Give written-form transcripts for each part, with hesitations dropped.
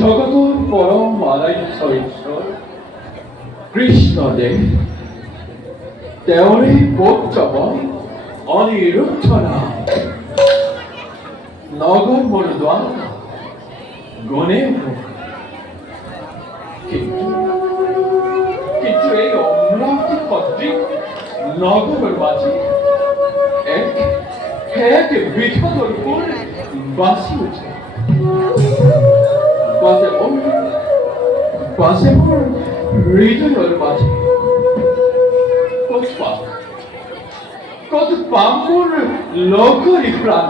জগতৰ পৰম আৰাধ্য ঈশ্বৰ কৃষ্ণদেৱ তেওঁৰে পুত্ৰ অনিৰুদ্ধ নাম নগৰ মোৰ দ্বাৰ গুণে কিন্তু এই অমরাবতী সদৃশ নগৰৰ মাঝে এক বিষাদৰ সুৰ বাঁচি উঠে বাজে মোৰ হৃদয়ৰ মাঝে কত পাম মোৰ লগৰী প্ৰাণ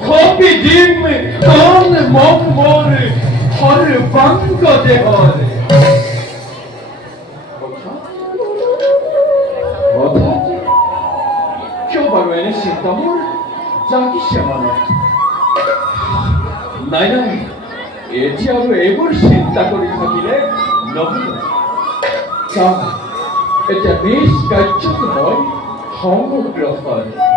সপিদিম তন মন মোৰ সৰ্বাংগ দেহৰ কিয় বাৰু এনে চিন্তা মোৰ জাগিছে মনত নাই এতিয়া আৰু এইবোৰ চিন্তা কৰি থাকিলে নহব এতিয়া নিজ কাৰ্যত মই সমগ্ৰ হয়